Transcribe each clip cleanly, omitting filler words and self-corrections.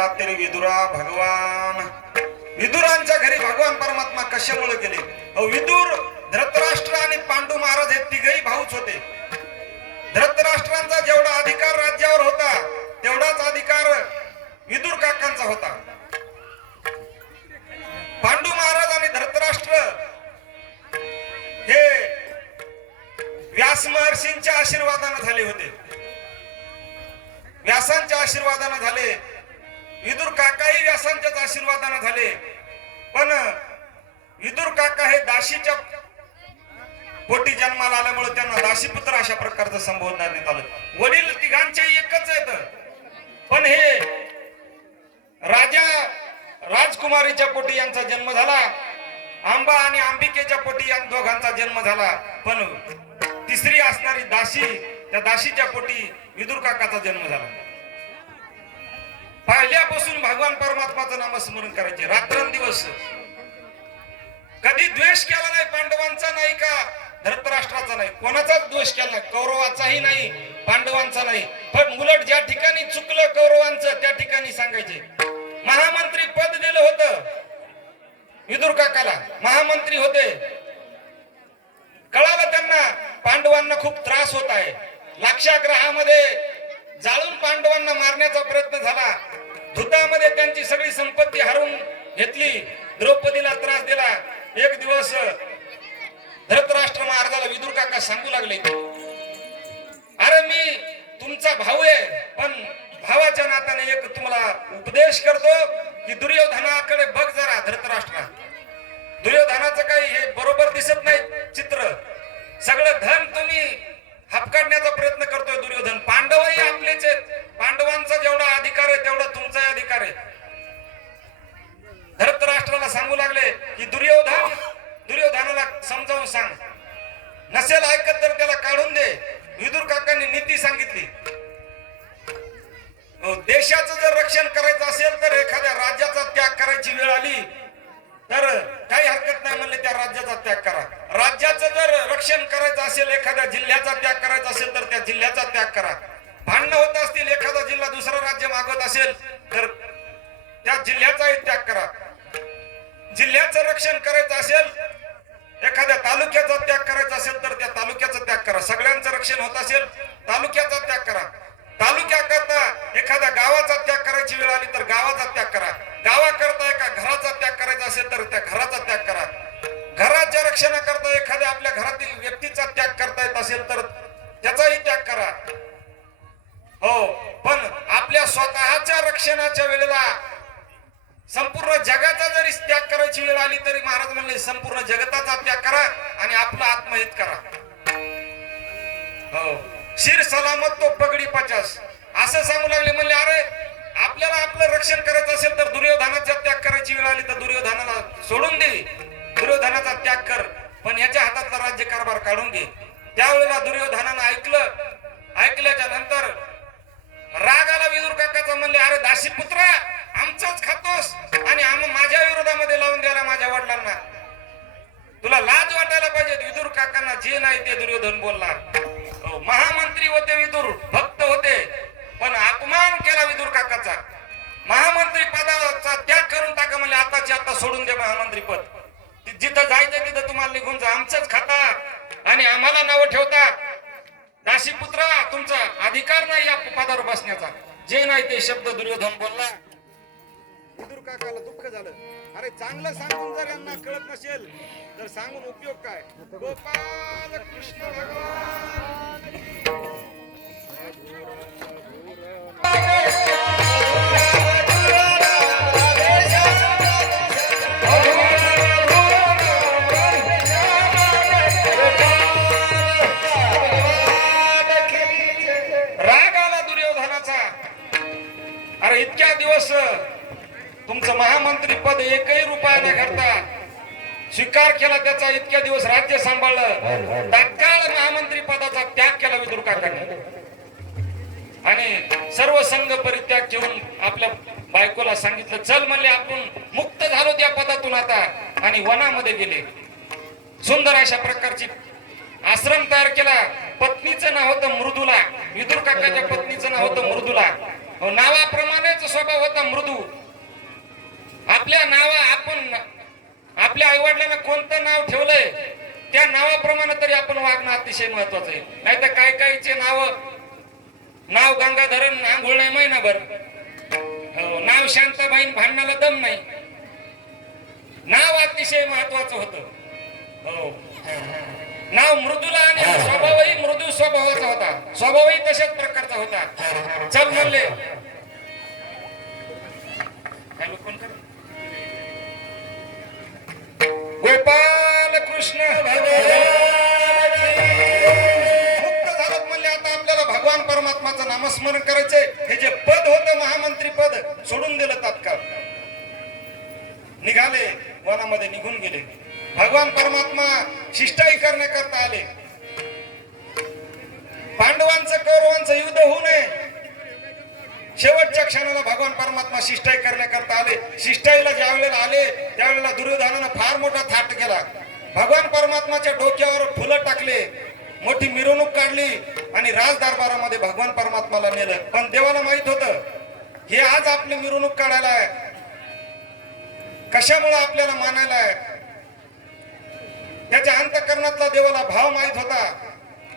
विरातील विदुरा भगवान. विदुरांच्या घरी भगवान परमात्मा कशामुळे गेले? विदुर, धृतराष्ट्र आणि पांडू महाराज हे तिघही भाऊच होते. धृतराष्ट्रांचा जेवढा अधिकार राज्यावर होता तेवढाच अधिकार विदुर काकांचा होता. पांडू महाराज आणि धृतराष्ट्र हे व्यास महर्षींच्या आशीर्वादाने झाले होते. व्यासांच्या आशीर्वादाने झाले. विदुर काकाही व्यासांच्याच आशीर्वादाने झाले. पण विदुर काका हे दाशीच्या पोटी जन्माला आल्यामुळे त्यांना दाशीपुत्र अशा प्रकारचं संबोधण्यात आलं. वडील तिघांचे एकच आहेत, पण हे राजा राजकुमारीच्या पोटी यांचा जन्म झाला. आंबा आणि अंबिकेच्या पोटी या दोघांचा जन्म झाला. पण तिसरी असणारी दाशी, त्या दाशीच्या पोटी विदुर काकाचा जन्म झाला. पहिल्यापासून भगवान परमात्माचं नामस्मरण करायचे रात्रंदिवस. कधी द्वेष केला नाही. पांडवांचा नाही का धृतराष्ट्राचा नाही, कोणाचाच द्वेष केला नाही. कौरवाचाही नाही, पांडवांचा नाही. पण उलट ज्या ठिकाणी चुकलं कौरवांचं त्या ठिकाणी सांगायचे. महामंत्री पद दिलं होतं विदुर काकाला, महामंत्री होते. कळालं त्यांना पांडवांना खूप त्रास होत आहे. लाक्षागृहामध्ये जाळून पांडवांना मारण्याचा प्रयत्न झाला. धुतामध्ये त्यांची सगळी संपत्ती हरवून घेतली. द्रौपदीला त्रास दिला. एक दिवस धृतराष्ट्र महाराजाला विदुर काका सांगू लागले, अरे मी तुमचा भाऊ आहे, पण भावाच्या नात्याने एक तुम्हाला उपदेश करतो की दुर्योधनाकडे बघ जरा. धृतराष्ट्रा, दुर्योधनाचं काही हे बरोबर दिसत नाही चित्र. सगळं धन तुम्ही हापकाडण्याचा प्रयत्न करतोय दुर्योधन. पांडवही आपलेच आहेत. पांडवांचा जेवढा अधिकार आहे तेवढा तुमचाही अधिकार आहे. धृतराष्ट्राला सांगू लागले की दुर्योधनाला समजावून सांग. नसेल ऐकत तर त्याला काढून दे. विदुर काकांनी नीती सांगितली. देशाचं जर रक्षण करायचं असेल तर एखाद्या राज्याचा त्याग करायची वेळ आली तर काही हरकत नाही म्हणले, त्या राज्याचा त्याग करा. राज्याचं जर रक्षण करायचं असेल, एखाद्या जिल्ह्याचा त्याग करायचा असेल तर त्या जिल्ह्याचा त्याग करा. भांडणं होत असतील, एखादा जिल्हा दुसरं राज्य मागवत असेल तर त्या जिल्ह्याचाही त्याग करा. जिल्ह्याचं रक्षण करायचं असेल, एखाद्या तालुक्याचा त्याग करायचा असेल तर त्या तालुक्याचा त्याग करा. सगळ्यांचं रक्षण होत असेल तालुक्याचा त्याग करा. तालुक्याकरता एखाद्या गावाचा त्याग करायची वेळ आली तर गावाचा त्याग करा. गावाकरता एका घराचा त्याग करायचा असेल तर त्या घराचा त्याग करा. घराच्या रक्षणाकरता एखाद्या आपल्या घरातील व्यक्तीचा त्याग करता येत असेल तर त्याचाही त्याग करा. हो, पण आपल्या स्वतःच्या रक्षणाच्या वेळेला संपूर्ण जगाचा जरी त्याग करायची वेळ आली तरी महाराज म्हणले संपूर्ण जगताचा त्याग करा आणि आपला आत्महित करा. हो, शिर सलामत तो पगडी 50 असं सांगू लागले. म्हणले अरे आपल्याला आपलं रक्षण करायचं असेल तर दुर्योधनाचा त्याग करायची वेळ आली तर दुर्योधनाला सोडून दे, दुर्योधनाचा त्याग कर, पण याच्या हातातला राज्य कारभार काढून घे. त्यावेळेला दुर्योधनानं ऐकलं. ऐकल्याच्या नंतर राग आला विदुर काकाचा. म्हणले अरे दासीपुत्रा, आमचाच खातोस आणि माझ्या विरोधामध्ये लावून द्यायला माझ्या वडिलांना. तुला लाज वाटायला पाहिजे. विदुर काकांना जे नाही ते दुर्योधन बोलला. महामंत्री होते विदुर, भक्त होते, पण अपमान केला विदुर काकाचा. महामंत्री पदाचा त्याग करून टाका म्हणजे आताची आता सोडून दे महामंत्री पद. जिथं जायचं तिथं तुम्हाला निघून जा. आमचंच खाता आणि आम्हाला नाव ठेवता. दासीपुत्रा, तुमचा अधिकार नाही या पदावर बसण्याचा. जे नाही ते शब्द दुर्योधन बोलला. विदुर काकाला दुःख झालं. अरे चांगलं सांगून जर यांना कळत नसेल तर सांगून उपयोग काय? गोपाल कृष्ण भगवान राग आला दुर्योधनाचा. अरे इतक्या दिवस तुमचं महामंत्री पद एकही रुपया न करता स्वीकार केला, त्याचा इतक्या दिवस राज्य सांभाळलं. तात्काळ महामंत्री पदाचा त्याग केला विदुर काकांनी आणि सर्व संघ परित्याग ठेवून आपल्या बायकोला सांगितलं, चल म्हणले आपण मुक्त झालो त्या पदातून आता, आणि वनामध्ये गेले. सुंदर अशा प्रकारची आश्रम तयार केला. पत्नीचं नाव होतं मृदुला. विदुर काकाच्या पत्नीचं नाव होतं मृदुला. नावाप्रमाणेच स्वभाव होता मृदू. आपल्या आपण आपल्या आईवडिलांना कोणतं नाव ठेवलंय त्या नावाप्रमाणे तरी आपण वागणं अतिशय महत्वाचं आहे. नाही तर काही काहीचे नाव गंगाधरण आंघोळ नाही महिनाभर, नाव शांताबाईन भांडणाला दम नाही. नाव अतिशय महत्वाचं होतं. नाव मृदूला आणि स्वभावही मृदू स्वभावाचा होता, स्वभावही तशाच प्रकारचा होता. चल म्हणले गोपाल कृष्ण मुक्त झालं म्हणले. आता आपल्याला भगवान परमात्माचं नामस्मरण करायचंय. हे जे पद होतं महामंत्री पद सोडून दिलं तात्काळ. निघाले वनामध्ये, निघून गेले. भगवान परमात्मा शिष्टाई करण्याकरता आले. पांडवांचं कौरवांचं युद्ध होऊ नये शेवटच्या क्षणाला भगवान परमात्मा शिष्टाई करण्याकरता आले. शिष्टाईला ज्या वेळेला आले त्यावेळेला दुर्योधनानं फार मोठा थाट केला. भगवान परमात्माच्या डोक्यावर फुलं टाकले, मोठी मिरवणूक काढली आणि राज दरबारामध्ये भगवान परमात्माला नेलं. पण देवाला माहित होतं हे आज आपली मिरवणूक काढायला आहे, कशामुळे आपल्याला मानायला आहे. त्याच्या अंतःकरणातला देवाला भाव माहित होता.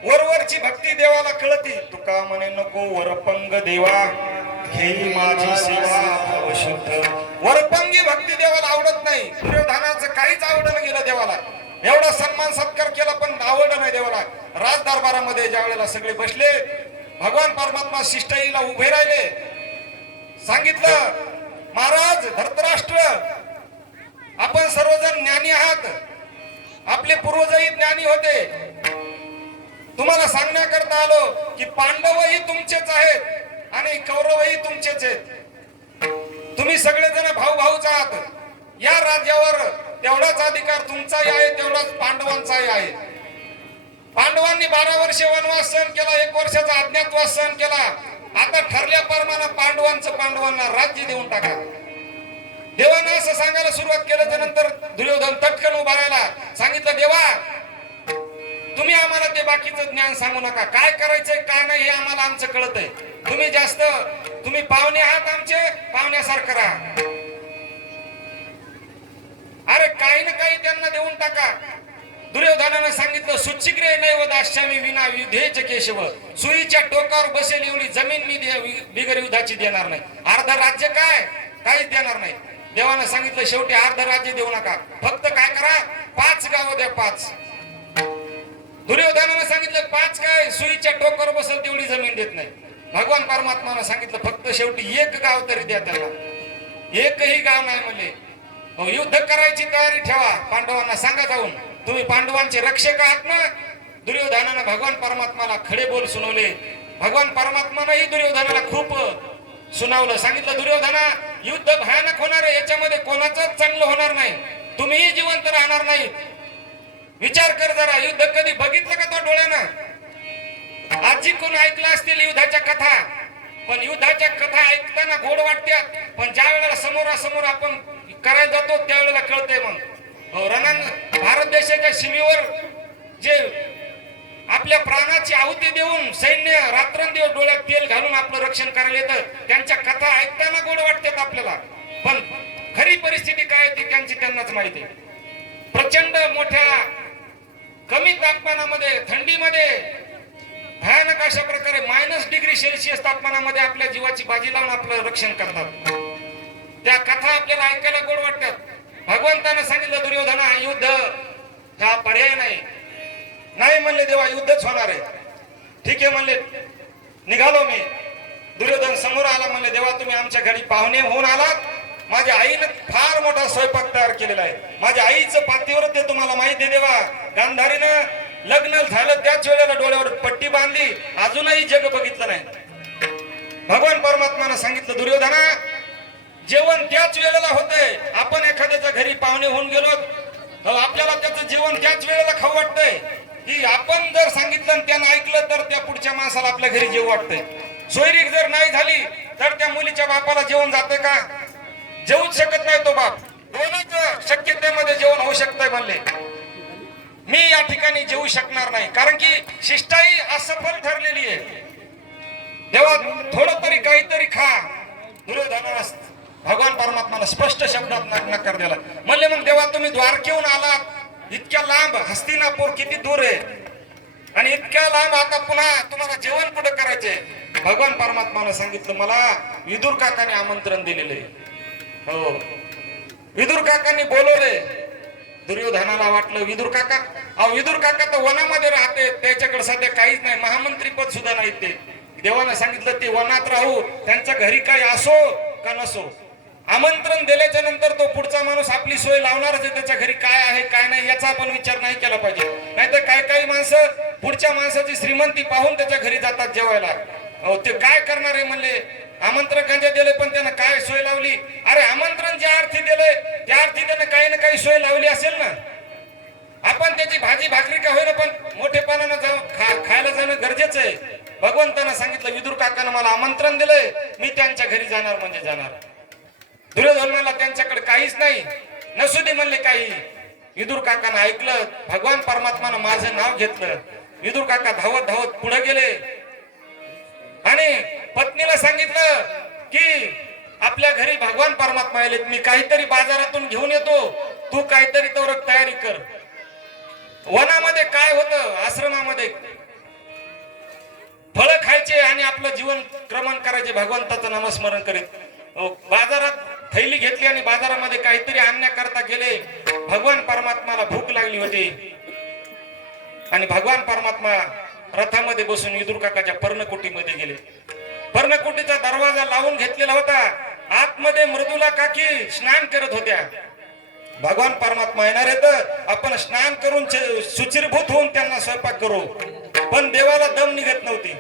वरवरची भक्ती देवाला कळती. तुका म्हणे नको वरपंग देवा, घेई माझी सेवा भवशुद्ध. वरपंगी भक्ती देवाला आवडत नाही. दुर्योधनाचं काहीच आवडलं गेलं देवाला. एवढा सन्मान सत्कार केला पण आवडलं नाही देवाला. राज दरबारामध्ये ज्या वेळेला सगळे बसले, भगवान परमात्मा शिष्टाईला उभे राहिले. सांगितलं महाराज धृतराष्ट्र, आपण सर्वजण ज्ञानी आहात, आपले पूर्वजही ज्ञानी होते. तुम्हाला सांगण्याकरता आलो की पांडवही तुमचेच आहेत आणि कौरवही तुमचेच आहेत. तुम्ही सगळेजण भाऊच आहात. या राज्यावर तेवढाच अधिकार तुमचाही आहे, तेवढाच पांडवांचाही आहे. पांडवांनी 12 वर्षे वनवास सहन केला, 1 वर्षाचा अज्ञातवास सहन केला. आता ठरल्याप्रमाणे पांडवांना राज्य देऊन टाका. देवानं असं सांगायला सुरुवात केलं. त्यानंतर दुर्योधन तटकन उभा राहिला. सांगितलं देवा, तुम्ही आम्हाला ते बाकीचं ज्ञान सांगू नका. काय करायचंय काय नाही हे आम्हाला आमचं कळत आहे. तुम्ही पाहुणे आहात, आमचे पाहुण्यासारखं राहा. अरे काही ना काही त्यांना देऊन टाका. दुर्योधनानं सांगितलं सुचिग्रे नैव दास्यामी विना युद्धेच केशव. सुईच्या टोकावर बसेल एवढी जमीन मी बिगर युद्धाची देणार नाही. अर्ध राज्य काहीच देणार नाही. देवानं सांगितलं शेवटी अर्ध राज्य देऊ नका, फक्त काय करा 5 गावं द्या. 5 दुर्योधनानं सांगितलं 5 काय, सुईच्या टोकावर बसेल तेवढी जमीन देत नाही. भगवान परमात्मानं सांगितलं फक्त शेवटी 1 गाव तरी द्या त्याला. एकही गाव नाही म्हणले. युद्ध करायची तयारी ठेवा. पांडवांना सांगा जाऊन, तुम्ही पांडवांचे रक्षक आहात ना. दुर्योधनानं भगवान परमात्माला खडे बोल सुनावले. भगवान परमात्मानंही दुर्योधनाला खूप सुनावलं. सांगितलं दुर्योधना, युद्ध भयानक होणार आहे, याच्यामध्ये कोणाचंच चांगलं होणार नाही. तुम्हीही जिवंत राहणार नाही. विचार कर जरा, युद्ध कधी बघितलं का तो डोळ्यानं? आजी कोण ऐकलं असतील युद्धाच्या कथा, पण युद्धाच्या कथा ऐकताना गोड वाटतात, पण ज्या वेळेला समोरासमोर आपण करायला जातो त्यावेळेला कळते. मग भारत देशाच्या सीमेवर जे आपल्या प्राणाची आहुती देऊन सैन्य रात्रंदिवस डोळ्यात तेल घालून आपलं रक्षण करायला येतं, त्यांच्या कथा ऐकताना गोड वाटतात आपल्याला, पण खरी परिस्थिती काय ती त्यांनाच माहिती आहे. प्रचंड मोठ्या कमी तापमानामध्ये, थंडीमध्ये, भयानक अशा प्रकारे -डिग्री तापमानामध्ये आपल्या जीवाची बाजी लावून आपलं रक्षण करतात. त्या कथा आपल्याला ऐकायला गोड वाटतात. भगवंतानं सांगितलं दुर्योधना, युद्ध हा पर्याय नाही म्हणले. देवा युद्धच होणार आहे. ठीक आहे म्हणले. निघालो मी. दुर्योधन समोर आला. म्हणले देवा, तुम्ही आमच्या घरी पाहुणे होऊन आलात. माझ्या आईनं फार मोठा स्वयंपाक तयार केलेला आहे. माझ्या आईचं पातिव्रत्य तुम्हाला माहिती आहे देवा. गांधारीनं लग्न झालं त्याच वेळेला डोळ्यावर पट्टी बांधली, अजूनही जग बघितलं नाही. भगवान परमात्मानं सांगितलं दुर्योधना, जेवण त्याच वेळेला होतंय. आपण एखाद्याच्या घरी पाहुणे होऊन गेलो, आपल्याला त्याचं जेवण त्याच वेळेला खाऊ वाटतंय की आपण जर सांगितलं त्यानं ऐकलं तर त्या पुढच्या माणसाला आपल्या घरी जेवू वाटतंय. सोयरीक जर नाही झाली तर त्या मुलीच्या बापाला जेवण जाते का? जेवूच शकत नाही तो बाप. दोनच शक्यतेमध्ये जेवण होऊ शकतंय म्हणले. मी या ठिकाणी जेवू शकणार नाही, कारण की शिष्टाई असफल ठरलेली आहे. देवा थोडं तरी काहीतरी खा. दुर्योधनास भगवान परमात्माला स्पष्ट शब्दात नकार दिला. म्हणले मग देवा तुम्ही द्वारकेहून आलात इतक्या लांब, हस्तिनापूर किती दूर आहे आणि इतक्या लांब आता पुन्हा तुम्हाला जेवण कुठं करायचंय? भगवान परमात्मानं सांगितलं मला विदुर काकाने आमंत्रण दिलेले. हो, विदुर काकांनी बोलवले. दुर्योधनाला वाटलं विदुर काका, अहो विदुर काका तर वनामध्ये राहते, त्याच्याकडे सध्या काहीच नाही, महामंत्री पद सुद्धा नाही. ते देवानं सांगितलं ते वनात राहू, त्यांच्या घरी काही असो का नसो, आमंत्रण दिल्याच्या नंतर तो पुढचा माणूस आपली सोय लावणारच आहे. त्याच्या घरी काय आहे काय नाही याचा आपण विचार नाही केला पाहिजे. नाहीतर काही माणसं पुढच्या माणसाची श्रीमंती पाहून त्याच्या घरी जातात जेवायला. ते काय करणार आहे म्हणले, आमंत्रकांच्या दिले पण त्यानं काय सोय लावली? अरे आमंत्रण ज्या अर्थी दिलंय त्या अर्थी त्यानं काही ना काही सोय लावली असेल ना. आपण त्याची भाजी भाकरी का होईना पण मोठेपणानं खायला जाणं गरजेचं आहे. भगवंतानं सांगितलं विदुर काकानं मला आमंत्रण दिलंय, मी त्यांच्या घरी जाणार म्हणजे जाणार. दुर्योधनाला त्यांच्याकडे काहीच नाही, नसू दे म्हणले काही. विदुर काकानं ऐकलं, भगवान परमात्मानं माझं नाव घेतलं. विदुर काका धावत धावत पुढे गेले आणि पत्नीला सांगितलं की आपल्या घरी भगवान परमात्मा आले, मी काहीतरी बाजारातून घेऊन येतो, तू काहीतरी तेवढं तयारी कर. वनामध्ये काय होतं, आश्रमामध्ये फळं खायचे आणि आपलं जीवन क्रमण करायचे, भगवंताचं नामस्मरण करीत. बाजारात थैली घेतली आणि बाजारामध्ये काहीतरी आणण्याकरता गेले. भगवान परमात्माला भूक लागली होती आणि भगवान परमात्मा रथामध्ये बसून विदुर काकाच्या पर्णकुटीमध्ये गेले. पर्णकुटीचा दरवाजा लावून घेतलेला होता. आतमध्ये मृदुला काकी स्नान करत होत्या. भगवान परमात्मा येणार आहे तर आपण स्नान करून सुचिरभूत होऊन त्यांना स्वयंपाक करू, पण देवाला दम निघत नव्हती.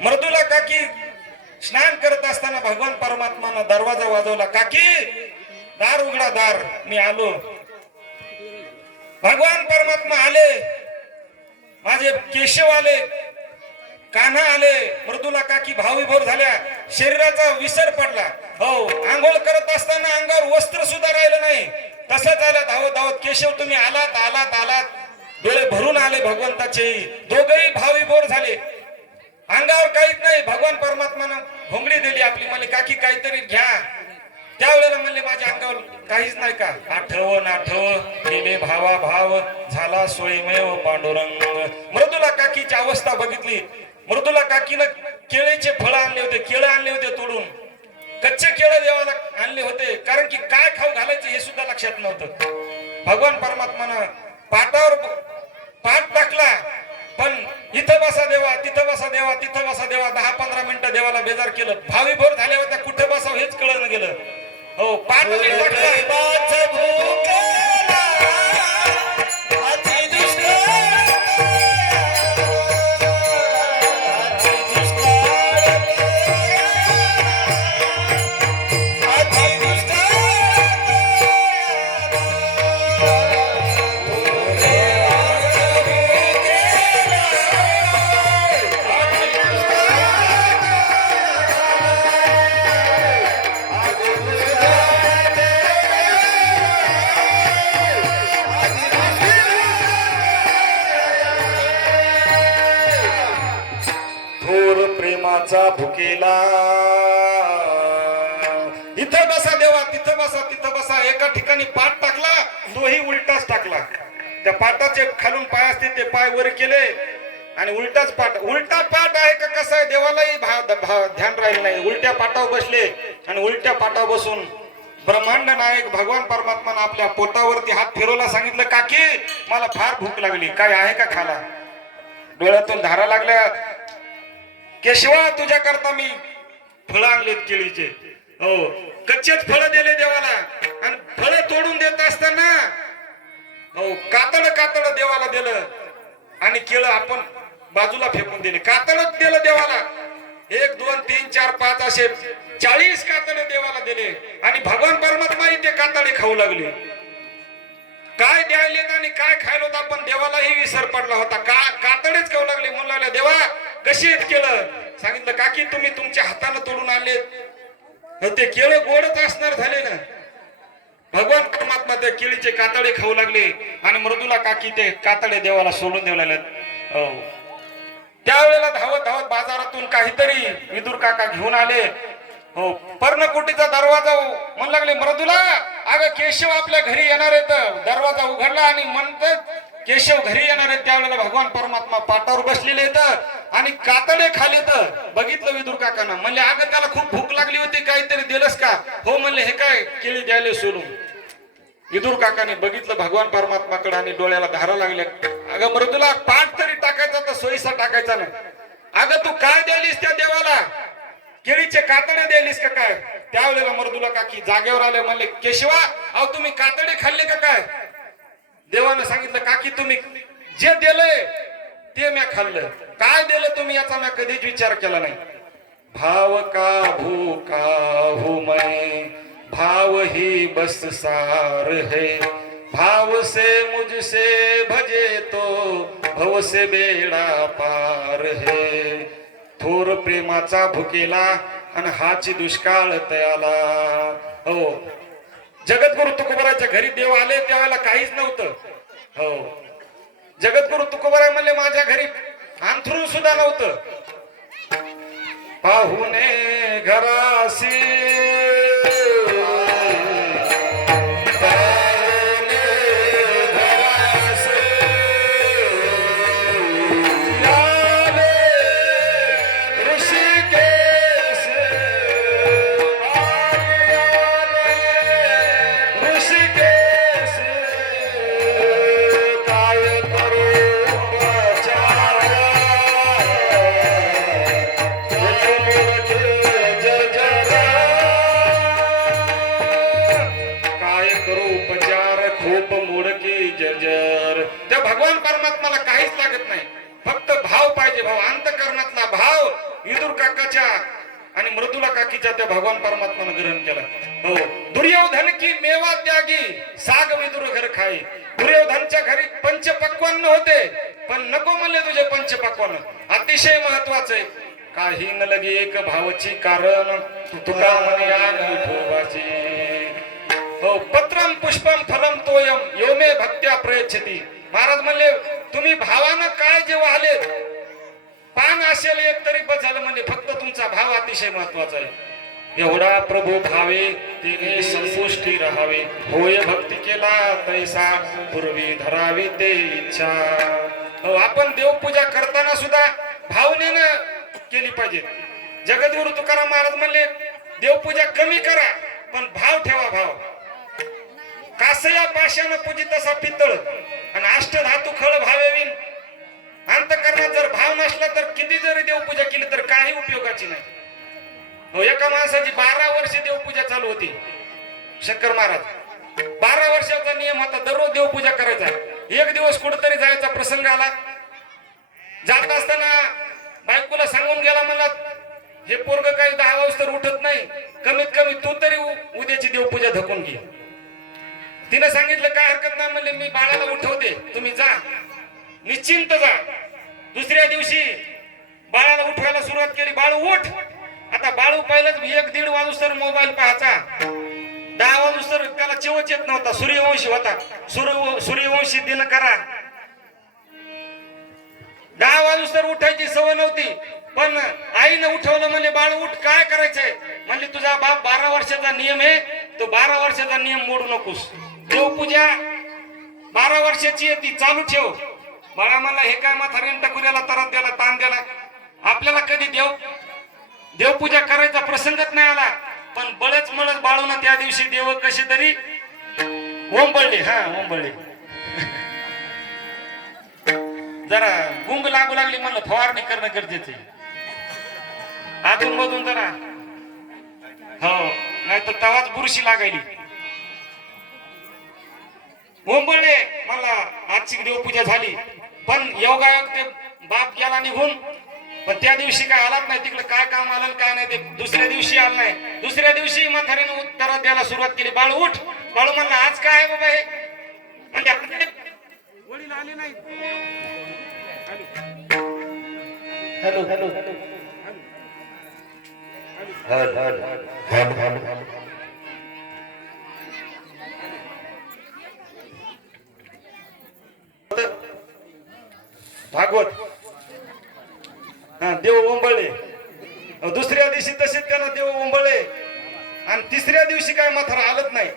मृदुला काकी स्नान करत असताना भगवान परमात्मानं दरवाजा वाजवला, काकी दार उघडा, दार, मी आलो. भगवान परमात्मा आले, माझे केशव आले, कान्हा आले. मृदुला काकी भावविभोर झाल्या, शरीराचा विसर पडला. हो, आंघोळ करत असताना अंगावर वस्त्र सुद्धा राहिलं नाही. तसंच आलं धावत धावत, केशव तुम्ही आलात आलात आलात. डोळे भरून आले भगवंताचे, दोघेही भावविभोर झाले. अंगावर काहीच नाही. भगवान परमात्मानं घोंगडी दिली आपली, म्हणले काकी काहीतरी घ्या. त्यावेळेला म्हणले माझ्या अंगावर काहीच नाही का? आठवण गेले भावा भाव, झाला सोयमेव पांडुरंग. मृदुला काकीची अवस्था बघितली. मृदुला काकीनं केळीचे फळ आणले होते, केळं आणले होते तोडून, कच्चे केळं देवाला आणले होते, कारण की काय खाऊ घालायचे हे सुद्धा लक्षात नव्हतं. भगवान परमात्मानं पाटावर पाठ टाकला, पण इथं बसा देवा, तिथं बसा देवा, तिथं बसा देवा. 10-15 मिनिटं देवाला बेजार केलं. भावीभोर झाल्या होत्या, कुठे बसावं हेच कळलं गेलं. हो, पाठ भुकेला. इथं बसा देवा, तिथं बसा, तिथं बसा. एका ठिकाणी पाठ टाकला, तोही उलटाच टाकला. त्या पाटाचे खालून पाय असते ते पाय वर केले आणि उलटाच पाठ. उलटा पाठ आहे का कसा आहे देवालाही ध्यान राहिलं नाही. उलट्या पाटावर बसले आणि उलट्या पाटावर बसून ब्रह्मांड नायक भगवान परमात्मानं आपल्या पोटावरती हात फिरवला. सांगितलं काकी मला फार भूक लागली, काय आहे का खाला? डोळ्यातून धारा लागल्या. केशवा तुझ्या करता मी फळं आणलेत केळीचे. हो, कच्चेच फळं दिले देवाला आणि फळं तोडून देत असताना हो कातड देवाला दिलं आणि केळं आपण बाजूला फेकून दिले. कातडच दिलं देवाला. 1 2 3 4 5 असे 40 कातडे देवाला दिले आणि भगवान परमात्मा ते कातडे खाऊ लागले. काय द्यायलेत आणि काय खायला होता, पण देवालाही विसर पडला होता. कातडेच खाऊ लागले. म्हणू लागले देवा कशी आहेत केळं? सांगितलं काकी तुम्ही तुमच्या हाताने तोडून आणलेत, ते केळं गोडच असणार झाले ना. भगवान परमात्मा त्या केळीचे कातडे खाऊ लागले आणि मृदुला काकी ते कातडे देवाला सोडून देऊ लागले. त्यावेळेला धावत धावत बाजारातून काहीतरी विदुर काका घेऊन आले. हो, पर्णकुटीचा दरवाजा म्हणू लागले, मृदुला अगं केशव आपल्या घरी येणार आहेत. दरवाजा उघडला आणि म्हणतात केशव घरी येणार आहेत. त्यावेळेला भगवान परमात्मा पाटावर बसलेले आहेत आणि कातडे खाली तर बघितलं विदुर काकांना. म्हणले अगं त्याला खूप भूक लागली होती, काहीतरी दिलंस का? हो म्हणले, हे काय केळी द्यायला सोडून. विदुर काकाने बघितलं भगवान परमात्माकडे आणि डोळ्याला धारा लागल्या. अगं मृदुला पाठ तरी टाकायचा तर सोयीसा टाकायचा नाही. अगं तू काय द्यालीस त्या देवाला? केळीचे कातडे द्यालीस का काय? त्यावेळेला मृदुला काकी जागेवर आले. म्हणले केशवा अहो तुम्ही कातडे खाल्ले का काय? देवानं सांगितलं काकी तुम्ही जे दिलंय ते मी खाल्लं. काय दिलं तुम्ही याचा मी कधीच विचार केला नाही. भाव का भूका हूं मैं, भाव ही बस सार है, भाव से मुझसे भजे तो भव से बेड़ा पार है. थोर प्रेमाचा भुकेला आणि हाची दुष्काळ तयाला. हो, जगद्गुरु तुकोबाराच्या घरी देव आले त्यावेळेला काहीच नव्हतं. हो, जगद्गुरु तुकोबाराय म्हणले माझ्या घरी अंथरूण सुद्धा नव्हतं. पाहुणे घरासी त्या भगवान परमात्माला काहीच लागत नाही, फक्त भाव पाहिजे. भाव, अंतःकरणातला भाव विदुर काकाच्या आणि मृदुला काकीच्या त्या भगवान परमात्माने ग्रहण केला. हो, दुर्योधन की मेवा त्यागी साग विदुर घर खाई. दुर्योधनच्या घरी पंचपक्वान्न होते पण नको म्हणले तुझे पंचपक्वान्न. अतिशय महत्वाचे काही न लगे एक भावची कारण तुका म्हणे विठोबाची. हो, पत्रम पुष्पम फलम तोयम यो मे भक्त्या प्रयच्छति. महाराज म्हणले तुम्ही भावानं काय जे वाहले पान असेल एक तरी बस झालं. म्हणजे फक्त तुमचा भाव अतिशय महत्वाचा आहे. एवढा प्रभू भावे तिने संपुष्टी राहावे. होय भक्ती केला तैसा पूर्वी धरावी ते इच्छा. हो, आपण देवपूजा करताना सुद्धा भावनेनं केली पाहिजे. जगद्गुरु तुकाराम महाराज म्हणले देवपूजा कमी करा पण भाव ठेवा. भाव कासया पाशानं पूजित असा पितळ आणि अष्टधातू खळ भावेवीन. अंतःकरणात जर भाव नसला तर किती जरी देवपूजा केली तर काही उपयोगाची नाही. हो, एका माणसाची 12 वर्ष देवपूजा चालू होती. शंकर महाराज 12 वर्षाचा नियम होता, दररोज देवपूजा करायचा. एक दिवस कुठेतरी जायचा प्रसंग आला. जात असताना बायकोला सांगून गेला, मला हे पोरग काही 10 वाजता उठत नाही, कमीत कमी तू तरी उद्याची देवपूजा धकून घे. तिने सांगितलं काय हरकत नाही. म्हणले मी बाळाला उठवते, तुम्ही जा, निश्चिंत जा. दुसऱ्या दिवशी बाळाला उठवायला सुरुवात केली. बाळू उठ. आता बाळू पहिलंच 1-1:30 वाजूस्तर मोबाईल पाहायचा. 10 वाजूस्तर त्याला चिवच येत नव्हता. सूर्यवंशी होता. सूर्यवंशी दिन करा. 10 वाजूस्तर उठायची सवय नव्हती. पण आईने उठवलं. म्हणले बाळू उठ, काय करायचंय? म्हणले तुझा बाप 12 वर्षाचा नियम आहे, तो 12 वर्षाचा नियम मोडू नकोस. देवपूजा 12 वर्षाची आहे ती चालू ठेव. बाळा मला हे काय म्हातारीने टाकुऱ्याला त्रास द्याला, ताण द्याला. आपल्याला कधी देवपूजा करायचा प्रसंगच नाही आला. पण बळच मळच बाळून त्या दिवशी देव कसे तरी ओंबळले. हा, ओंबळले. जरा गुंग लागू लागली, म्हणलं फवारणी करणं गरजेचं आहे. अजून मधून जरा हो, नाही तर तवाच बुरशी लागायली. ओंबळले. मला आजची देवपूजा झाली पण योगायोग ते बाप गेला निघून. पण त्या दिवशी काय आलाच नाही. तिकडे काय काम आलं काय नाही ते दुसऱ्या दिवशी आलं नाही. दुसऱ्या दिवशी म्हातारीने उत्तर द्यायला सुरुवात केली. बाळू उठ. बाळू म्हणला आज काय आहे बाबा हे? म्हणजे वडील आले नाही. हॅलो हॅलो हॅलो भागवत देव ओंबळले. दुसऱ्या दिवशी तसेच त्यांना देव ओंबळले आणि तिसऱ्या दिवशी काय म्हातारा आलंच नाही.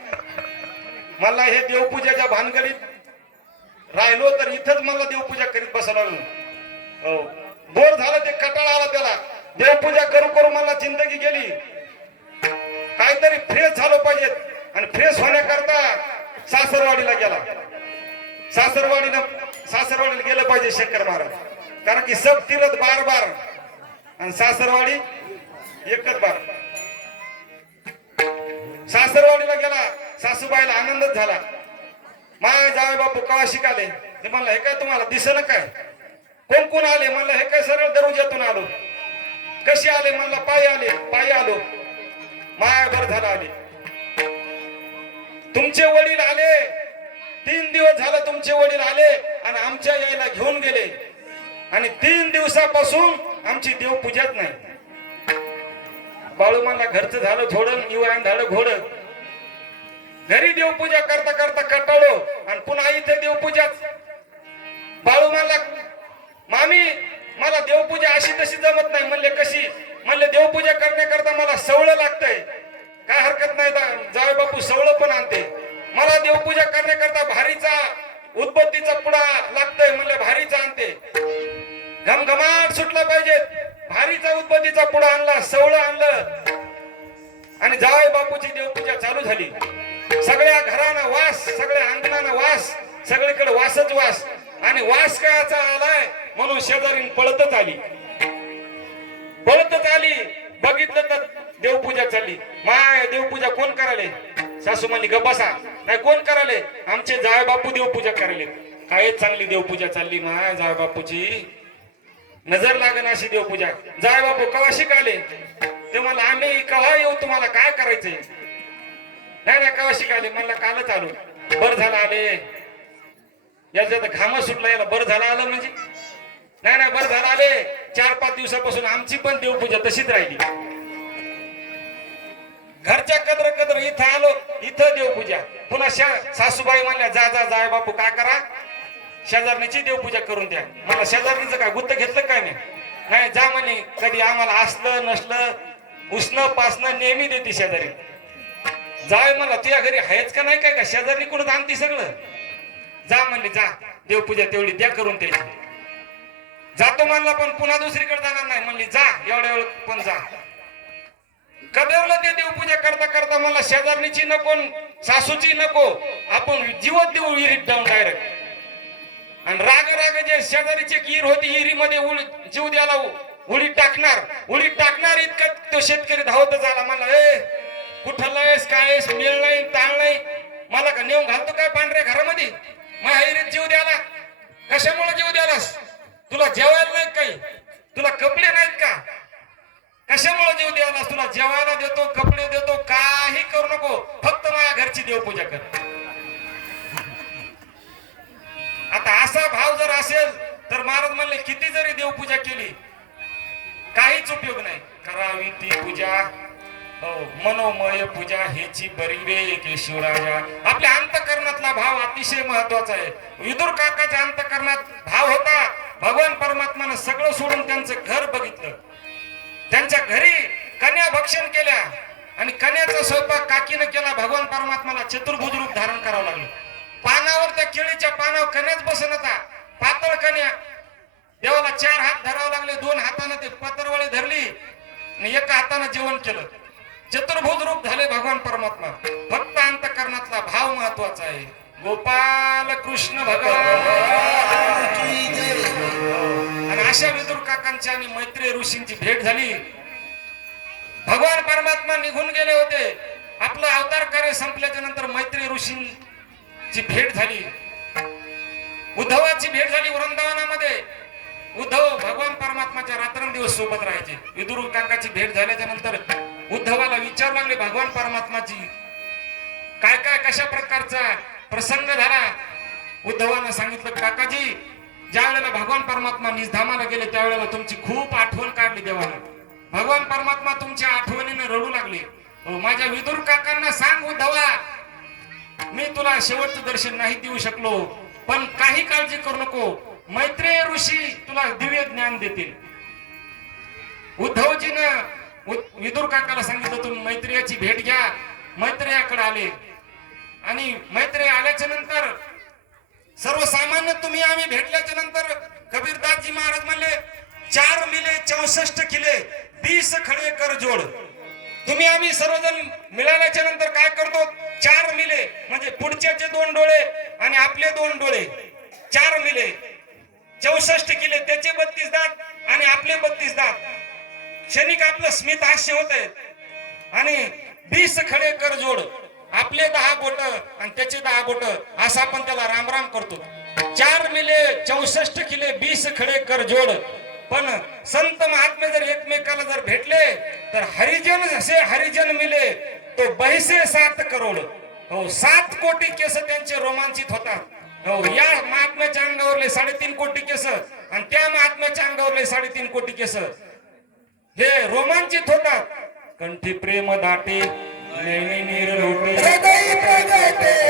मला हे देवपूजाच्या भानगडीत राहिलो तर इथंच मला देवपूजा करीत बसायला लागलो. बोर झालं, ते कटाळा आला त्याला. देवपूजा करू करू मला जिंदगी गेली. काहीतरी फ्रेश झालं पाहिजे आणि फ्रेश होण्याकरता सासरवाडीला गेला. सासरवाडीला गेलं पाहिजे शंकर महाराज, कारण की सब तीरथ बार बार आणि सासरवाडी एकच बार. सासरवाडीला गेला. सासूबाईला आनंदच झाला. माय जावे बापू कवा शिकाले. ते म्हणलं हे काय तुम्हाला दिसलं काय? कोण कोण आले? म्हणलं हे काय सरळ दरवाज्यातून आलो. कशी आले? म्हणलं पायी आलो. माय बर झाला आले. तुमचे वडील आले, 3 दिवस झालं तुमचे वडील आले आणि आमच्या यायला घेऊन गेले आणि 3 दिवसापासून आमची देवपूजाच नाही. बाळू मला घरचं झालं थोडं, निवाण झालं घोडं. घरी देवपूजा करता करता कटाळलो आणि पुन्हा इथे देवपूजाच. बाळू मला मामी मला देवपूजा अशी तशी जमत नाही. म्हणले कशी? म्हणले देवपूजा करण्याकरता मला सवळं लागतंय. काय हरकत नाही, जावे बापू सवळं पण आणते. मला देवपूजा करण्याकरता भारीचा उदबत्तीचा पुडा लागतोय. म्हणले भारीचा आणते. घमघमाट सुटला पाहिजे. भारीचा उदबत्तीचा पुडा आणला, सवळं आणलं आणि जावे बापूची देवपूजा चालू झाली. सगळ्या घरानं वास, सगळ्या अंगणानं वास, सगळीकडे वासच वास. आणि वास कायचा आलाय म्हणून शेजारीन पळतच आली. बघितलं तर देवपूजा चालली. माय देवपूजा कोण करायले? सासू म्हणली ग बसा. नाही कोण करायले? आमचे जावे बापू देवपूजा करायले. काय चांगली देवपूजा चालली माय जावे बापूची. नजर लागन अशी देवपूजा. जावे बापू कवा शिकाले? ते मला आम्ही कवा येऊ, तुम्हाला काय करायचंय? नाही कवा शिकाले? म्हणलं कालच आलो. बर झालं आले. याच्यात घाम सुटला. याला बर झालं आलं म्हणजे? नाही बर झालं आले. 4-5 दिवसापासून आमची पण देवपूजा तशीच राहिली. घरच्या कदर इथं आलो, इथं देवपूजा. पुन्हा सासूबाई म्हणल्या जा जाय बापू काय करा, शेजारणीची देवपूजा करून द्या. मला शेजारणीचं काय गुत्त घेतलं काय नाही जा म्हणे. कधी आम्हाला असलं नसलं उष्ण पासणं नेहमी देते शेजारी. जाय मला तुझ्या घरी आहेच का नाही काय का? शेजारी कुठं आणते सगळं. जा म्हणले जा देवपूजा तेवढी द्या करून त्याची. जातो म्हणला पण पुन्हा दुसरीकडे जाणार नाही. म्हणली जा एवढ्या वेळ पण जा. कदरलं ते देवपूजा करता करता मला शेजारणीची नको, सासूची नको, आपण जीवत देऊ विहिरीत जाऊन डायरेक्ट. आणि राग जे शेजारीची विहीर होती, विहिरीमध्ये जीव द्यायला उडी टाकणार इतकं तो शेतकरी धावत झाला. म्हणला ए कुठं लयस काय मेळ नाही ताळ नाही, मला का नेऊन घालतो काय पांढऱ्या घरामध्ये? माझ्या विहिरीत जीव द्याला. कशामुळे जीव द्यालास? तुला जेवायला नाहीत काही? तुला कपडे नाहीत का? कशामुळे जीव द्यालास? तुला जेवायला देतो, कपडे देतो, काही करू नको, फक्त माझ्या घरची देवपूजा कर. आता असा भाव जर असेल तर महाराज म्हणले किती जरी देवपूजा केली काहीच उपयोग नाही. करावी ती पूजा मनोमय पूजा हेची बरी रे केशवराजा. आपल्या अंतकरणातला भाव अतिशय महत्वाचा आहे. विदुर काकाच्या अंतकरणात भाव होता. भगवान परमात्मानं सगळं सोडून त्यांचं घर बघितलं. त्यांच्या घरी कन्या भक्षण केल्या आणि कन्याचा स्वयंपाक काकीनं केला. भगवान परमात्माला चतुर्भुज रूप धारण करावं लागलं. पानावर त्या केळीच्या पानावर कन्याच बसत होता. पातळ कन्या. देवाला 4 हात धरावं लागले. 2 हाताने ते पत्रवळी धरली आणि एका हाताने जेवण केलं. चतुर्भुज रूप झाले भगवान परमात्मा. फक्त अंतकरणातला भाव महत्वाचा आहे. गोपाल कृष्ण भगवान. आणि अशा विदुर काकांची आणि मैत्रेय ऋषींची भेट झाली. भगवान परमात्मा निघून गेले होते. आपलं अवतार कार्य संपल्याच्या नंतर मैत्रेय ऋषींची भेट झाली. उद्धवाची भेट झाली वृंदावनामध्ये. उद्धव भगवान परमात्माच्या रात्रंदिवस सोबत राहायचे. विदुर काकाची भेट झाल्याच्या नंतर उद्धवाला विचारू लागले भगवान परमात्माची काय काय कशा प्रकारचा प्रसंग झाला. उद्धवानं सांगितलं काकाजी ज्या वेळेला भगवान परमात्मा निजधामाला गेले त्यावेळेला तुमची खूप आठवण काढली देवानं. भगवान परमात्मा तुमच्या आठवणीने रडू लागले. माझ्या विदुर काकांना सांग उद्धवा मी तुला शेवटचं दर्शन नाही देऊ शकलो पण काही काळजी करू नको. मैत्रेय ऋषी तुला दिव्य ज्ञान देतील. उद्धवजीनं विदुर काकाला सांगितलं तुम्ही मैत्रियाची भेट घ्या. मैत्रियाकडे आले आणि मैत्री आल्याच्या नंतर सर्वसामान्य तुम्ही आम्ही भेटल्याच्या नंतर कबीरदासजी महाराज म्हणले 4 मिले 64 किले 20 खडे कर जोड. तुम्ही आम्ही सर्वजण मिळाल्याच्या नंतर काय करतो 4 मिले म्हणजे पुढच्याचे 2 डोळे आणि आपले 2 डोळे 4 मिले 64 किले त्याचे 32 दात आणि आपले 32 दात. क्षणिक आपलं स्मित हास्य होत आहे आणि 20 खडे कर जोड आपले 10 बोट आणि त्याचे 10 बोट असं आपण त्याला रामराम करतो. 4 मिले 64 किले 20 खडे कर जोड. पण संत महात्मे जर एकमेकाला जर भेटले तर हरिजन जसे हरिजन मिले तो 7 करोड. हो 7 कोटी केस त्यांचे रोमांचित होतात. हो या महात्म्याच्या अंगावरले 3.5 कोटी केस आणि त्या महात्म्याच्या अंगावरले 3.5 कोटी केस हे रोमांचित होतात. कंठी प्रेम दाटे नैनी नीर लोटे हृदय प्रगटे